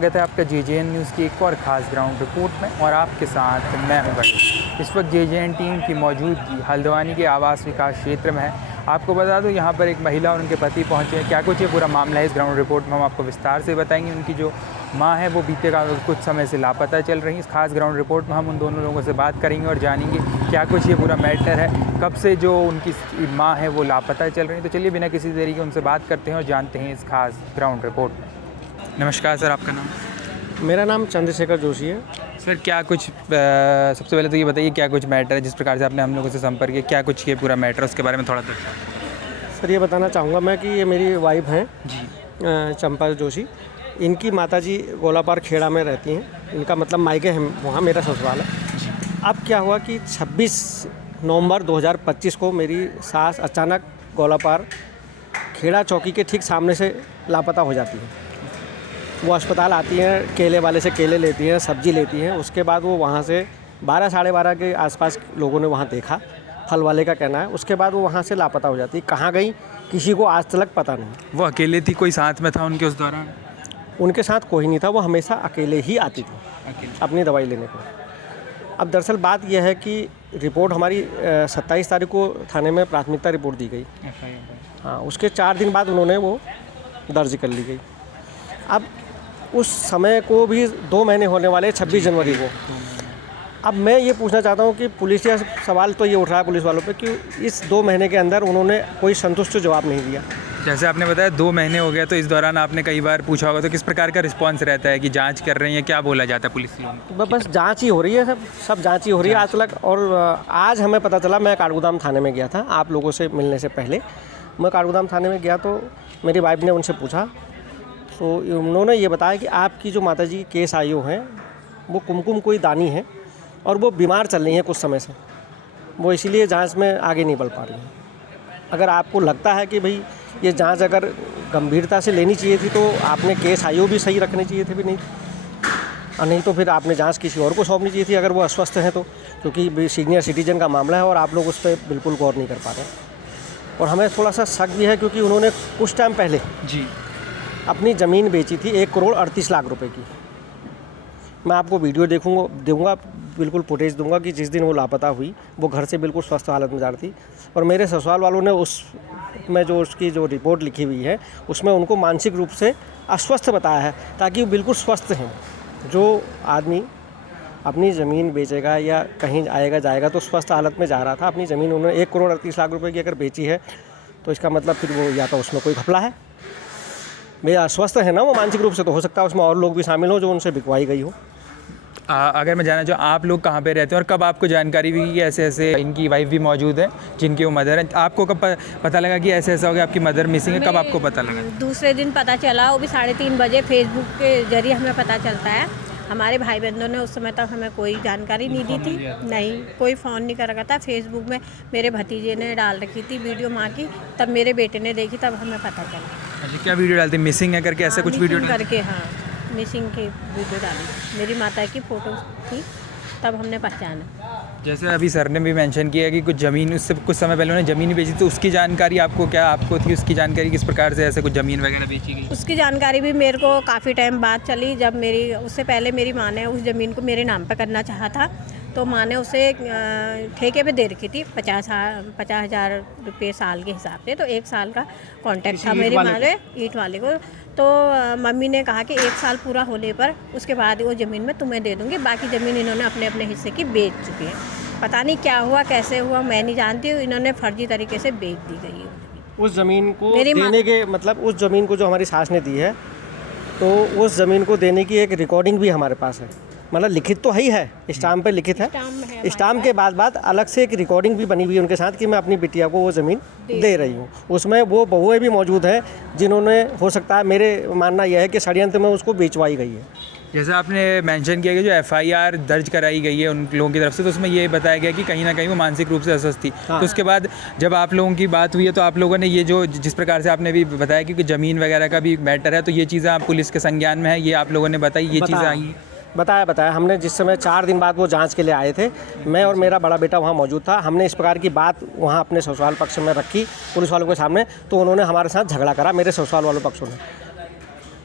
स्वागत है आपका JJN न्यूज़ की एक और ख़ास ग्राउंड रिपोर्ट में और आपके साथ मैं हूं गणेश। इस वक्त JJN टीम की मौजूदगी हल्द्वानी के आवास विकास क्षेत्र में है। आपको बता दूं यहाँ पर एक महिला और उनके पति पहुँचे हैं। क्या कुछ ये पूरा मामला है इस ग्राउंड रिपोर्ट में हम आपको विस्तार से बताएंगे। उनकी जो माँ है वो बीते कुछ समय से लापता चल रही है। इस खास ग्राउंड रिपोर्ट में हम उन दोनों लोगों से बात करेंगे और जानेंगे क्या कुछ ये पूरा मैटर है, कब से जो उनकी माँ है वो लापता चल रही है। तो चलिए बिना किसी देरी के उनसे बात करते हैं और जानते हैं इस खास ग्राउंड रिपोर्ट में। नमस्कार सर, आपका नाम? मेरा नाम चंद्रशेखर जोशी है। सर क्या कुछ सबसे पहले तो ये बताइए क्या कुछ मैटर है, जिस प्रकार से आपने हम लोगों से संपर्क किया, क्या कुछ ये पूरा मैटर है उसके बारे में थोड़ा सा। सर ये बताना चाहूँगा मैं कि ये मेरी वाइफ हैं जी। चंपा जोशी। इनकी माताजी गोलापार खेड़ा में रहती हैं। इनका मतलब मायके है, वहाँ मेरा ससुराल है। अब क्या हुआ कि 26 नवंबर 2025 को मेरी सास अचानक गोलापार खेड़ा चौकी के ठीक सामने से लापता हो जाती है। वो अस्पताल आती हैं, केले वाले से केले लेती हैं, सब्जी लेती हैं। उसके बाद वो वहाँ से 12 साढ़े 12 के आसपास लोगों ने वहाँ देखा, फल वाले का कहना है। उसके बाद वो वहाँ से लापता हो जाती है। कहाँ गई किसी को आज तक पता नहीं। वो अकेले थी, कोई साथ में था उनके उस दौरान? उनके साथ कोई नहीं था, वो हमेशा अकेले ही आती थी अकेले। अपनी दवाई लेने को। अब दरअसल बात यह है कि रिपोर्ट हमारी 27 तारीख को थाने में प्राथमिकता रिपोर्ट दी गई। हाँ, उसके 4 दिन बाद उन्होंने वो दर्ज कर ली गई। अब उस समय को भी 2 महीने होने वाले 26 जनवरी को। अब मैं ये पूछना चाहता हूँ कि पुलिस या सवाल तो ये उठ रहा है पुलिस वालों पे कि इस 2 महीने के अंदर उन्होंने कोई संतुष्ट जवाब नहीं दिया। जैसे आपने बताया 2 महीने हो गए, तो इस दौरान आपने कई बार पूछा होगा, तो किस प्रकार का रिस्पांस रहता है कि जांच कर रही है, क्या बोला जाता है पुलिस की? बस जांच ही हो रही है, सब जांच ही हो रही है आज तक। और आज हमें पता चला, मैं काठगोदाम थाने में गया था आप लोगों से मिलने से पहले। मैं काठगोदाम थाने में गया तो मेरी वाइफ ने उनसे पूछा, तो उन्होंने ये बताया कि आपकी जो माताजी की केस आई हो हैं वो कुमकुम कोई दानी है और वो बीमार चल रही हैं कुछ समय से, वो इसीलिए जांच में आगे नहीं बढ़ पा रही हैं। अगर आपको लगता है कि भाई ये जांच अगर गंभीरता से लेनी चाहिए थी तो आपने केस आईओ भी सही रखने चाहिए थे भी नहीं, और नहीं तो फिर आपने जांच किसी और को सौंपनी चाहिए थी अगर वो अस्वस्थ हैं तो, क्योंकि सीनियर सिटीजन का मामला है और आप लोग उस पर बिल्कुल गौर नहीं कर पा रहे। और हमें थोड़ा सा शक भी है क्योंकि उन्होंने कुछ टाइम पहले जी अपनी ज़मीन बेची थी 1 करोड़ 38 लाख रुपए की। मैं आपको वीडियो दूंगा, बिल्कुल फुटेज दूंगा कि जिस दिन वो लापता हुई वो घर से बिल्कुल स्वस्थ हालत में जा रही थी। और मेरे ससुराल वालों ने उसमें जो उसकी जो रिपोर्ट लिखी हुई है उसमें उनको मानसिक रूप से अस्वस्थ बताया है, ताकि वो बिल्कुल स्वस्थ हैं। जो आदमी अपनी ज़मीन बेचेगा या कहीं आएगा जाएगा तो स्वस्थ हालत में जा रहा था। अपनी ज़मीन उन्होंने 1 करोड़ 38 लाख रुपए की अगर बेची है तो इसका मतलब फिर वो या तो उसमें कोई घपला है, वे अस्वस्थ है ना वो मानसिक रूप से, तो हो सकता है उसमें और लोग भी शामिल हो जो उनसे बिकवाई गई हो। अगर मैं जानना चाहूँ आप लोग कहाँ पे रहते हैं और कब आपको जानकारी हुई कि ऐसे ऐसे इनकी वाइफ भी मौजूद है जिनकी वो मदर है? आपको कब पता लगा कि ऐसे ऐसा हो गया, आपकी मदर मिसिंग है, कब आपको पता लगा? दूसरे दिन पता चला, वो भी 3:30 बजे फेसबुक के जरिए हमें पता चलता है। हमारे भाई बहनों ने उस समय तक हमें कोई जानकारी नहीं दी थी, नहीं कोई फ़ोन नहीं कर रखा था। फेसबुक में मेरे भतीजे ने डाल रखी थी वीडियो माँ की, तब मेरे बेटे ने देखी, तब हमें पता चला। अच्छा, क्या वीडियो डालते? मिसिंग है करके ऐसा कुछ वीडियो करके? हाँ, मिसिंग की वीडियो डाली, मेरी माता की फ़ोटो थी, तब हमने पहचाना। जैसे अभी सर ने भी मेंशन किया कि कुछ ज़मीन, उससे कुछ समय पहले उन्होंने ज़मीन बेची, तो उसकी जानकारी आपको थी? उसकी जानकारी किस प्रकार से ऐसे कुछ ज़मीन वगैरह बेची गई? उसकी जानकारी भी मेरे को काफ़ी टाइम बाद चली, जब उससे पहले मेरी माँ ने उस ज़मीन को मेरे नाम पर करना चाहा था, तो माँ ने उसे ठेके पे दे रखी थी 50,000 रुपये साल के हिसाब से। तो 1 साल का कॉन्ट्रैक्ट था मेरी माँ ने ईंट वाले को। तो मम्मी ने कहा कि 1 साल पूरा होने पर उसके बाद वो ज़मीन मैं तुम्हें दे दूँगी। बाकी ज़मीन इन्होंने अपने अपने हिस्से की बेच चुकी है। पता नहीं क्या हुआ, कैसे हुआ, मैं नहीं जानती हूँ। इन्होंने फर्जी तरीके से बेच दी गई है उस ज़मीन को देने के मतलब, उस ज़मीन को जो हमारी सास ने दी है तो उस ज़मीन को देने की एक रिकॉर्डिंग भी हमारे पास है। मतलब लिखित तो है, स्टाम्प पे लिखित है। स्टाम्प के बाद अलग से एक रिकॉर्डिंग भी बनी हुई है उनके साथ कि मैं अपनी बिटिया को वो ज़मीन दे रही हूँ। उसमें वो बहुएं भी मौजूद हैं जिन्होंने, हो सकता है, मेरे मानना यह है कि षड्यंत्र में उसको बेचवाई गई है। जैसे आपने मेंशन किया कि जो FIR दर्ज कराई गई है उन लोगों की तरफ से, तो उसमें ये बताया गया कि कहीं ना कहीं वो मानसिक रूप से अस्वस्थ थी। हाँ। तो उसके बाद जब आप लोगों की बात हुई है तो आप लोगों ने ये जो जिस प्रकार से आपने भी बताया कि ज़मीन वगैरह का भी मैटर है, तो ये चीज़ें आप पुलिस के संज्ञान में है, ये आप लोगों ने बताई, ये चीज़ें आई? बताया हमने। जिस समय 4 दिन बाद वो जांच के लिए आए थे, मैं और मेरा बड़ा बेटा वहाँ मौजूद था। हमने इस प्रकार की बात वहाँ अपने ससुराल पक्ष में रखी पुलिस वालों के सामने, तो उन्होंने हमारे साथ झगड़ा करा। मेरे ससुराल वालों पक्षों ने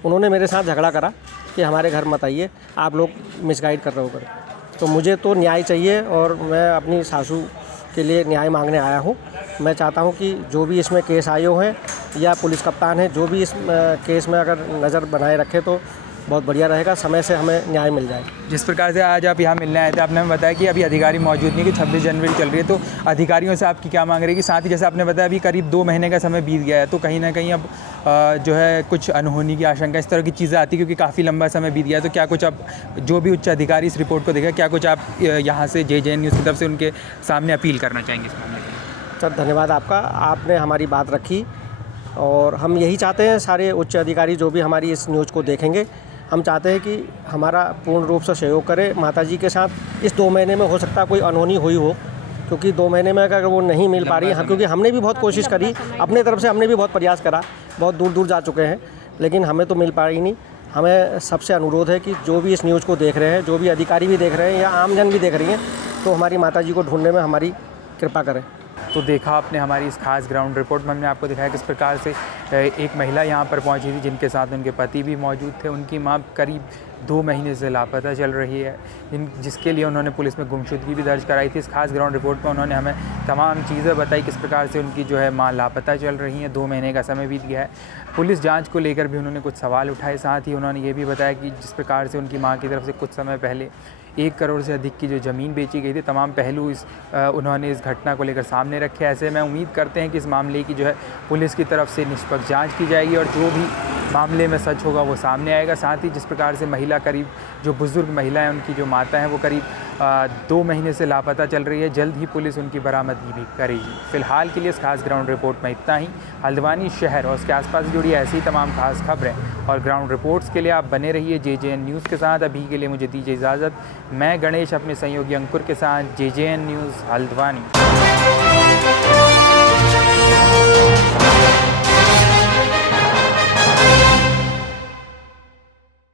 उन्होंने मेरे साथ झगड़ा करा कि हमारे घर मत आइए, आप लोग मिसगाइड कर रहे हो कर। तो मुझे तो न्याय चाहिए और मैं अपनी सासू के लिए न्याय मांगने आया हूँ। मैं चाहता हूँ कि जो भी इसमें केस आए हुए हैं या पुलिस कप्तान है, जो भी इस केस में अगर नज़र बनाए रखे तो बहुत बढ़िया रहेगा, समय से हमें न्याय मिल जाए। जिस प्रकार से आज आप यहाँ मिलने आए थे, आपने हमें बताया कि अभी अधिकारी मौजूद नहीं, कि 26 जनवरी चल रही है, तो अधिकारियों से आपकी क्या मांग रहेगी? साथ ही जैसे आपने बताया अभी करीब 2 महीने का समय बीत गया है, तो कहीं ना कहीं अब जो है कुछ अनहोनी की आशंका, इस तरह की चीज़ें आती, क्योंकि काफ़ी लंबा समय बीत गया है। तो क्या कुछ आप, जो भी उच्च अधिकारी इस रिपोर्ट को देखा, क्या कुछ आप यहाँ से JJN न्यूज़ की तरफ से उनके सामने अपील करना चाहेंगे इस मामले में? सर धन्यवाद आपका, आपने हमारी बात रखी और हम यही चाहते हैं सारे उच्च अधिकारी जो भी हमारी इस न्यूज़ को देखेंगे, हम चाहते हैं कि हमारा पूर्ण रूप से सहयोग करें माताजी के साथ। इस 2 महीने में हो सकता है कोई अनहोनी हुई हो, क्योंकि 2 महीने में अगर वो नहीं मिल पा रही है, क्योंकि हमने भी बहुत कोशिश करी, अपने तरफ से हमने भी बहुत प्रयास करा, बहुत दूर दूर जा चुके हैं, लेकिन हमें तो मिल पा रही नहीं। हमें सबसे अनुरोध है कि जो भी इस न्यूज़ को देख रहे हैं, जो भी अधिकारी भी देख रहे हैं या आमजन भी देख रही हैं, तो हमारी माताजी को ढूंढने में हमारी कृपा करें। तो देखा आपने हमारी इस खास ग्राउंड रिपोर्ट में, हमने आपको दिखाया किस प्रकार से एक महिला यहाँ पर पहुँची थी, जिनके साथ उनके पति भी मौजूद थे। उनकी माँ करीब 2 महीने से लापता चल रही है, जिसके लिए उन्होंने पुलिस में गुमशुदगी भी दर्ज कराई थी। इस खास ग्राउंड रिपोर्ट में उन्होंने हमें तमाम चीज़ें बताई, किस प्रकार से उनकी जो है माँ लापता चल रही हैं। 2 महीने का समय बीत गया है। पुलिस जांच को लेकर भी उन्होंने कुछ सवाल उठाए। साथ ही उन्होंने ये भी बताया कि जिस प्रकार से उनकी माँ की तरफ से कुछ समय पहले 1 करोड़ से अधिक की जो ज़मीन बेची गई थी, तमाम पहलू उन्होंने इस घटना को लेकर सामने रखे। ऐसे में उम्मीद करते हैं कि इस मामले की जो है पुलिस की तरफ से निष्पक्ष जांच की जाएगी और जो भी मामले में सच होगा वो सामने आएगा। साथ ही जिस प्रकार से महिला, करीब जो बुज़ुर्ग महिला है, उनकी जो माता है, वो करीब 2 महीने से लापता चल रही है, जल्द ही पुलिस उनकी बरामदगी भी करेगी। फ़िलहाल के लिए इस खास ग्राउंड रिपोर्ट में इतना ही। हल्द्वानी शहर और उसके आसपास जुड़ी ऐसी तमाम खास खबरें और ग्राउंड रिपोर्ट्स के लिए आप बने रहिए JJN न्यूज़ के साथ। अभी के लिए मुझे दीजिए इजाज़त। मैं गणेश अपने सहयोगी अंकुर के साथ, JJN न्यूज़ हल्द्वानी।